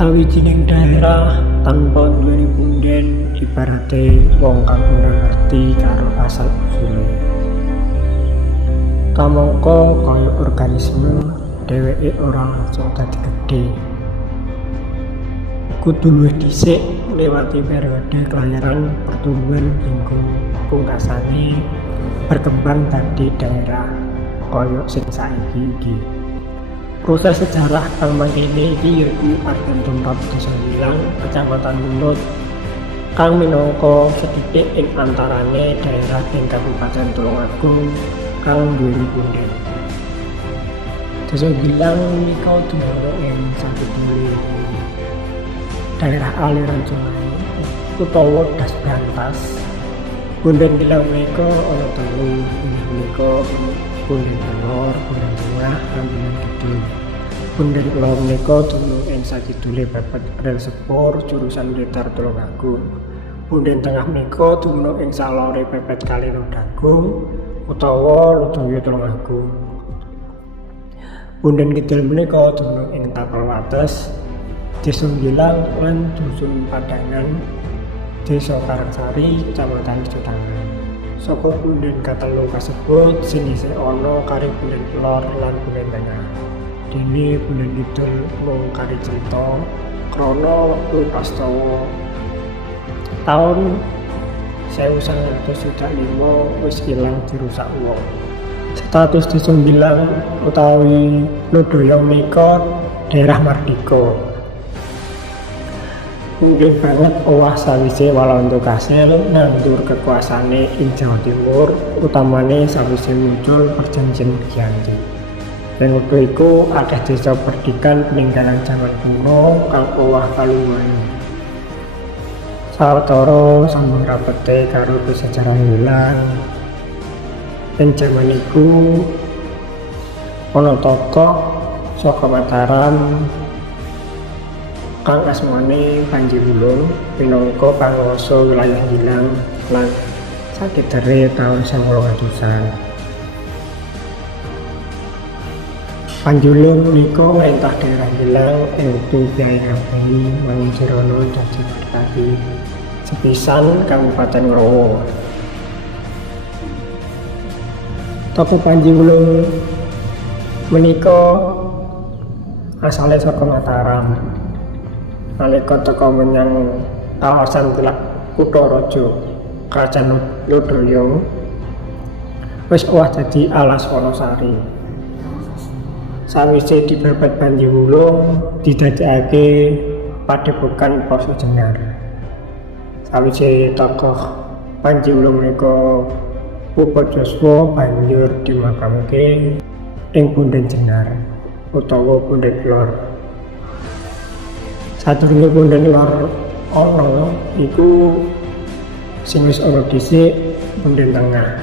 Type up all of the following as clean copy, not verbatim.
Sawijining daerah tanpa duweni punden ibarate wong kang ora ngerti karo asal usule. Kamangka kaya organisme dheweke ora langsung dadi gedhe. Kudu luwih dhisik ngliwati periode kelahiran pertumbuhan hingga pungkasane berkembang dadi daerah kaya sing saiki iki. Proses sejarah kang mangkene iki yaiku Arten Tumrap Desa Wilang, Kecamatan Lunut, kang minangka sethithik ing antarane daerah ing Kabupaten Tulungagung kang duweni punden. Desa Wilang menika dumunung ing sakidule daerah aliran sungai utawa Das Brantas. Punden Wilang menika ana telu, menika punden lor, punden tengah, lan punden kidul. Punden lor menika dumunung ing sakidule pepet rel sepur jurusan Blitar Tulungagung. Punden tengah menika dumunung ing salore pepet Kali Rodagung utawa Lodaya Tulungagung. Punden kidul menika dumunung ing Tapel Wates, Desa Wilang lan Dusun Padangan, Desa Karangsari, Kecamatan Sutangan. Saka punden katelu kasebut sing isih ana kari punden lor lan punden tengah. Dene punden kidul mung kari crita krana wektu prastawa taun 1905 wis ilang dirusak wong. Status Desa Wilang utawi Lodaya menika daerah mardika. Mungkin banget owah sawise Walanda kasil nandur kekuasaane ing Jawa Timur, utamane sawise muncul perjanjian Giyanti. Ing wektu iku akeh desa perdikan peninggalan jaman kuno kang owah kalungane. Sawetara sambung rapete karo sejarah Wilang. Ing jaman iku ana tokoh saka Mataram kang asmane Panji Wulung minangka panguwasa wilayah Wilang lan sakidere taun 1900-an. Panji Wulung menika ngentah daerah Wilang ing wektu Kyai Ngabeni Mangunjirana dadi Adipati sepisan Kabupaten Ngrowo. Tokoh Panji Wulung menika asale saka Mataram. Nalika teka menyang kawasan Kutharaja Krajan Lodaya wis owah dadi alas Wonosari. Sawise dibabad Panji Wulung didadekake Padepokan Pasa Jenar. Sawise tokoh Panji Wulung menika Pupajaswa banjur dimakamke ing Punden Jenar utawa Punden Lor. Sadurunge punden lor ana iku sing wis ana dhisik punden tengah.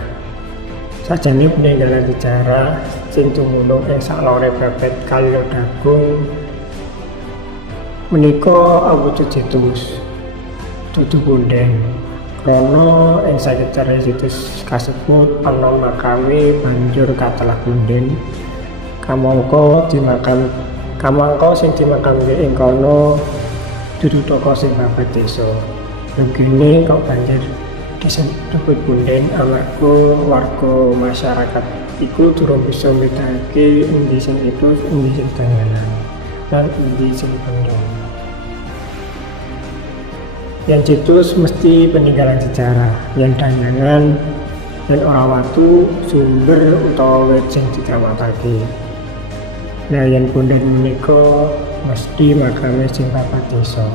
Sajane peninggalan sejarah sing dumunung ing salore pepet Kali Rodagung menika awujud situs dudu punden. Krana ing sakitere situs kasebut ana makame banjur katelah punden. Kamangka sing dimakamke ing kono dudu tokoh sing babat desa. Begini kok banjur disebut punden amarga warga masyarakat iku durung bisa mbedakake endi sing situs, endi sing dayanan, lan endi sing punden. Yang situs mesti peninggalan sejarah, yang dayangan dan ora watu sumber utawa wit sing ditramatake. Nah, yang punden menika mesti makame sing babat desa.